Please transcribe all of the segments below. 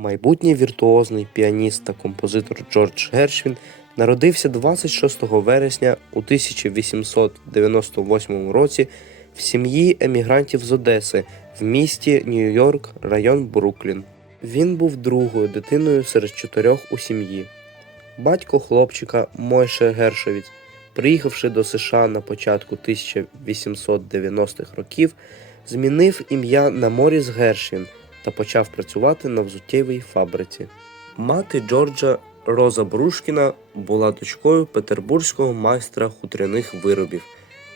Майбутній віртуозний піаніст та композитор Джордж Гершвін народився 26 вересня у 1898 році в сім'ї емігрантів з Одеси в місті Нью-Йорк, район Бруклін. Він був другою дитиною серед чотирьох у сім'ї. Батько хлопчика Мойше Гершовіць, приїхавши до США на початку 1890-х років, змінив ім'я на Моріс Гершвін та почав працювати на взуттєвій фабриці. Мати Джорджа Роза Брушкіна була дочкою петербурзького майстра хутряних виробів,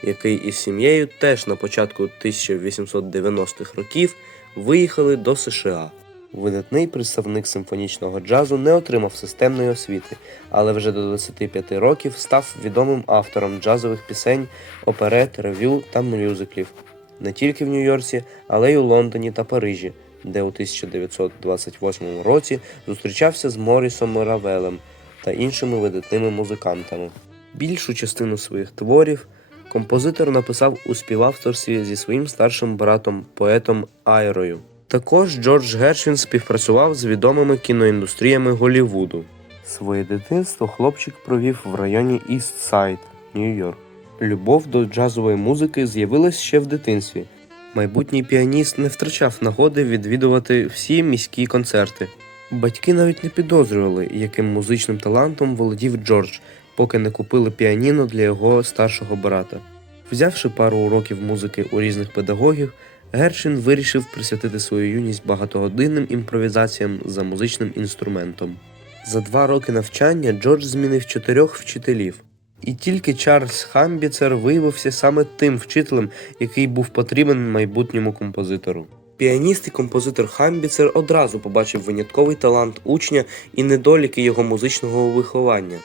який із сім'єю теж на початку 1890-х років виїхали до США. Видатний представник симфонічного джазу не отримав системної освіти, але вже до 25 років став відомим автором джазових пісень, оперет, ревю та мюзиклів не тільки в Нью-Йорці, але й у Лондоні та Парижі, де у 1928 році зустрічався з Морісом Равелем та іншими видатними музикантами. Більшу частину своїх творів композитор написав у співавторстві зі своїм старшим братом, поетом Айрою. Також Джордж Гершвін співпрацював з відомими кіноіндустріями Голлівуду. Своє дитинство хлопчик провів в районі Іст-Сайд, Нью-Йорк. Любов до джазової музики з'явилась ще в дитинстві. Майбутній піаніст не втрачав нагоди відвідувати всі міські концерти. Батьки навіть не підозрювали, яким музичним талантом володів Джордж, поки не купили піаніно для його старшого брата. Взявши пару уроків музики у різних педагогів, Гершин вирішив присвятити свою юність багатогодинним імпровізаціям за музичним інструментом. За два роки навчання Джордж змінив чотирьох вчителів. І тільки Чарльз Хамбіцер виявився саме тим вчителем, який був потрібен майбутньому композитору. Піаніст і композитор Хамбіцер одразу побачив винятковий талант учня і недоліки його музичного виховання.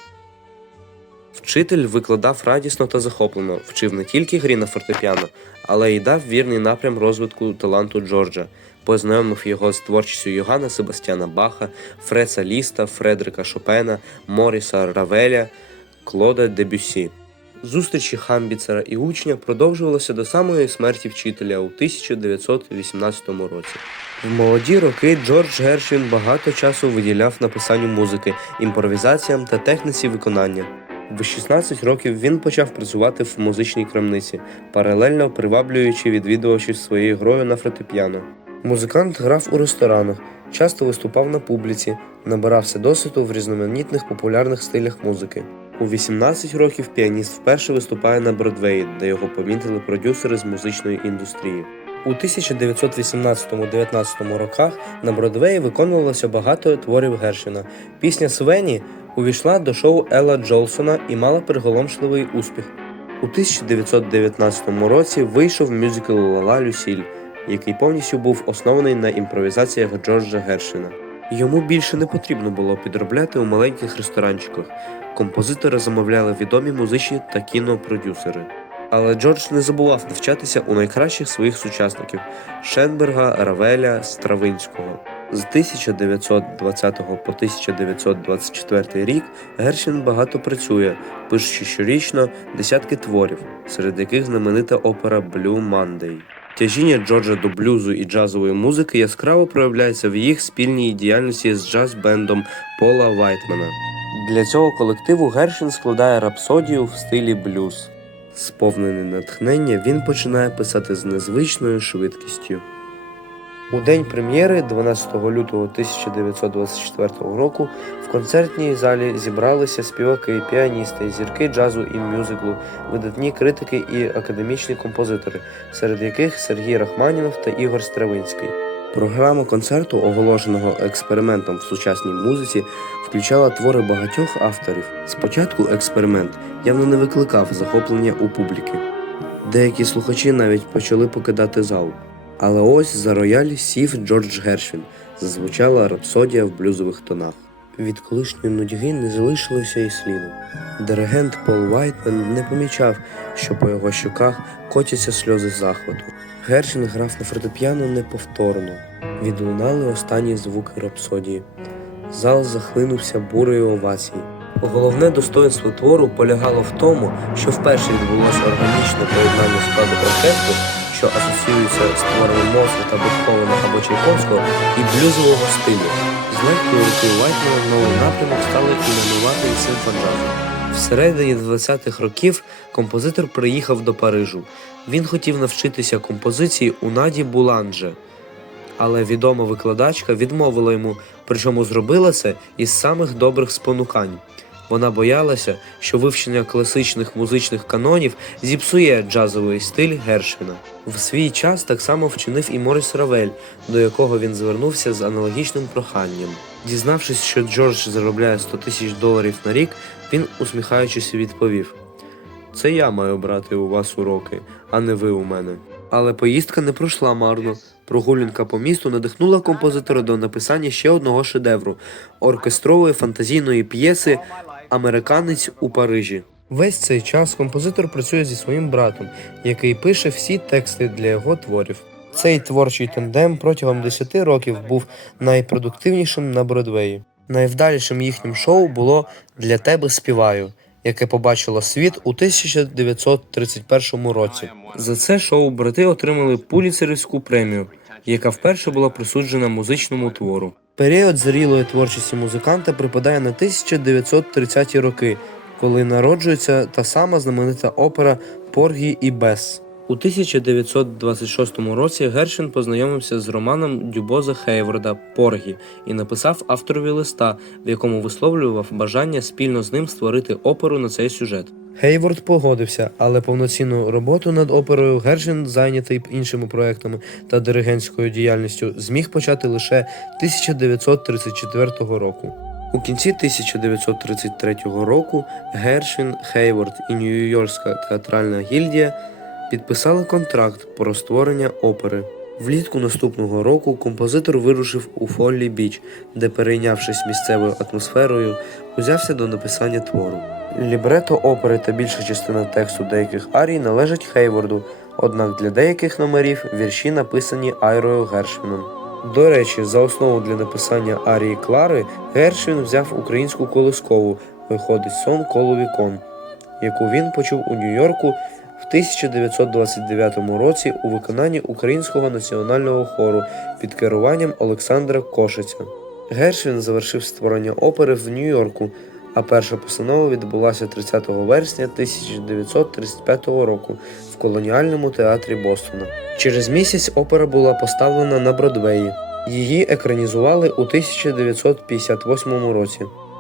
Вчитель викладав радісно та захоплено, вчив не тільки грі на фортепіано, але й дав вірний напрям розвитку таланту Джорджа, познайомив його з творчістю Йоганна Себастьяна Баха, Фреца Ліста, Фредрика Шопена, Моріса Равеля, Клода Дебюсі. Зустрічі Хамбіцера і учня продовжувалися до самої смерті вчителя у 1918 році. В молоді роки Джордж Гершвін багато часу виділяв написанню музики, імпровізаціям та техніці виконання. В 16 років він почав працювати в музичній крамниці, паралельно приваблюючи відвідувачів своєю грою на фортепіано. Музикант грав у ресторанах, часто виступав на публіці, набирався досвіду в різноманітних популярних стилях музики. У 18 років піаніст вперше виступає на Бродвеї, де його помітили продюсери з музичної індустрії. У 1918-19 роках на Бродвеї виконувалося багато творів Гершвіна. Пісня Свені увійшла до шоу Елла Джолсона і мала приголомшливий успіх. У 1919 році вийшов мюзикл Лала Люсіль, який повністю був оснований на імпровізаціях Джорджа Гершвіна. Йому більше не потрібно було підробляти у маленьких ресторанчиках. Композитори замовляли відомі музичні та кінопродюсери. Але Джордж не забував навчатися у найкращих своїх сучасників Шенберга, Равеля, Стравинського. З 1920 по 1924 рік Гершвін багато працює, пишучи щорічно десятки творів, серед яких знаменита опера Блю Мандей. Тяжіння Джорджа до блюзу і джазової музики яскраво проявляється в їх спільній діяльності з джаз-бендом Пола Вайтмена. Для цього колективу Гершин складає рапсодію в стилі блюз. Сповнений натхнення, він починає писати з незвичною швидкістю. У день прем'єри, 12 лютого 1924 року, в концертній залі зібралися співаки, піаністи, зірки джазу і мюзиклу, видатні критики і академічні композитори, серед яких Сергій Рахманінов та Ігор Стравинський. Програма концерту, оголошеного експериментом в сучасній музиці, включала твори багатьох авторів. Спочатку експеримент явно не викликав захоплення у публіки. Деякі слухачі навіть почали покидати зал. Але ось за рояль сів Джордж Гершвін, зазвучала рапсодія в блюзових тонах. Від колишньої нудьги не залишилося і сліду. Диригент Пол Вайтман не помічав, що по його щоках котяться сльози захвату. Гершвін грав на фортепіано неповторно. Відлунали останні звуки рапсодії. Зал захлинувся бурею овацій. Головне достоинство твору полягало в тому, що вперше відбулося органічне поєднання складу оркестру, що асоціюється з творами Моцарта, Бетховена або Чайковського, і блюзового стилю. З легкою рукою Лайтмана новий напрямок стали іменувати симфоджазом. Всередині 20-х років композитор приїхав до Парижу. Він хотів навчитися композиції у Наді Буланже, але відома викладачка відмовила йому, причому зробила це із самих добрих спонукань. Вона боялася, що вивчення класичних музичних канонів зіпсує джазовий стиль Гершвіна. В свій час так само вчинив і Моріс Равель, до якого він звернувся з аналогічним проханням. Дізнавшись, що Джордж заробляє 100 тисяч доларів на рік, він, усміхаючись, відповів: Це я маю брати у вас уроки, а не ви у мене. Але поїздка не пройшла марно. Прогулянка по місту надихнула композитора до написання ще одного шедевру оркестрової фантазійної п'єси Американець у Парижі. Весь цей час композитор працює зі своїм братом, який пише всі тексти для його творів. Цей творчий тандем протягом 10 років був найпродуктивнішим на Бродвеї. Найвдалішим їхнім шоу було Для тебе співаю, яке побачило світ у 1931 році. За це шоу брати отримали Пуліцерівську премію, яка вперше була присуджена музичному твору. Період зрілої творчості музиканта припадає на 1930-ті роки, коли народжується та сама знаменита опера Поргі і Бес. У 1926 році Гершин познайомився з романом Дюбоза Хейворда Поргі і написав авторові листа, в якому висловлював бажання спільно з ним створити оперу на цей сюжет. Хейворд погодився, але повноцінну роботу над оперою Гершин, зайнятий іншими проектами та диригентською діяльністю, зміг почати лише 1934 року. У кінці 1933 року Гершвін, Хейворд і Нью-Йоркська театральна гільдія підписали контракт про створення опери. Влітку наступного року композитор вирушив у Фоллі Біч, де, перейнявшись місцевою атмосферою, узявся до написання твору. Лібрето опери та більша частина тексту деяких арій належать Хейворду, однак для деяких номерів вірші написані Айрою Гершвіном. До речі, за основу для написання арії Клари Гершвін взяв українську колискову Виходить сон коло вікон, яку він почув у Нью-Йорку в 1929 році у виконанні Українського національного хору під керуванням Олександра Кошиця. Гершвін завершив створення опери в Нью-Йорку, а перша постанова відбулася 30 вересня 1935 року в колоніальному театрі Бостона. Через місяць опера була поставлена на Бродвеї. Її екранізували у 1958 році.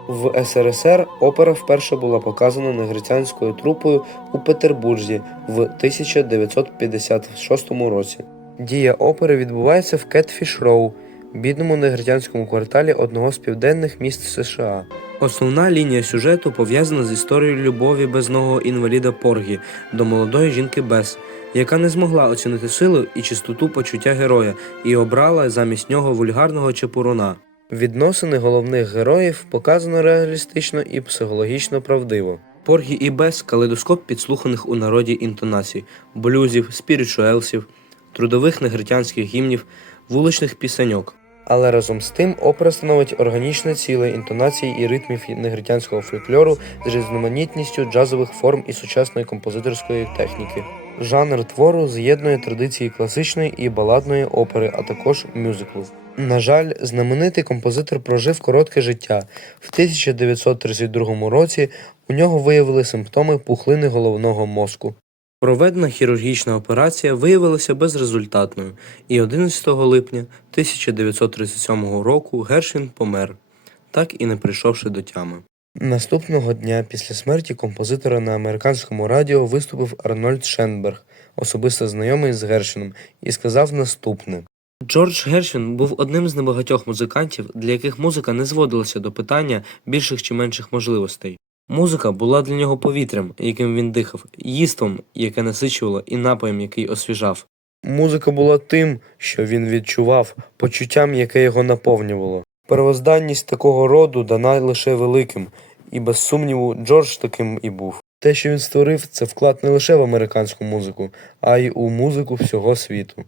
В СРСР опера вперше була показана негритянською трупою у Петербурзі в 1956 році. Дія опери відбувається в Кетфіш Роу, бідному негритянському кварталі одного з південних міст США. Основна лінія сюжету пов'язана з історією любові безного інваліда Поргі до молодої жінки Бес, яка не змогла оцінити силу і чистоту почуття героя і обрала замість нього вульгарного чепуруна. Відносини головних героїв показано реалістично і психологічно правдиво. Поргі і Бес калейдоскоп підслуханих у народі інтонацій, блюзів, спірічуелсів, трудових негритянських гімнів, вуличних пісеньок. Але разом з тим опера становить органічне ціле інтонацій і ритмів негритянського фольклору з різноманітністю джазових форм і сучасної композиторської техніки. Жанр твору з'єднує традиції класичної і баладної опери, а також мюзиклу. На жаль, знаменитий композитор прожив коротке життя. В 1932 році у нього виявили симптоми пухлини головного мозку. Проведена хірургічна операція виявилася безрезультатною, і 11 липня 1937 року Гершвін помер, так і не прийшовши до тями. Наступного дня після смерті композитора на американському радіо виступив Арнольд Шенберг, особисто знайомий з Гершвіном, і сказав наступне: Джордж Гершвін був одним з небагатьох музикантів, для яких музика не зводилася до питання більших чи менших можливостей. Музика була для нього повітрям, яким він дихав, їством, яке насичувало, і напоєм, який освіжав. Музика була тим, що він відчував, почуттям, яке його наповнювало. Первозданність такого роду дана лише великим, і без сумніву Джордж таким і був. Те, що він створив, це вклад не лише в американську музику, а й у музику всього світу.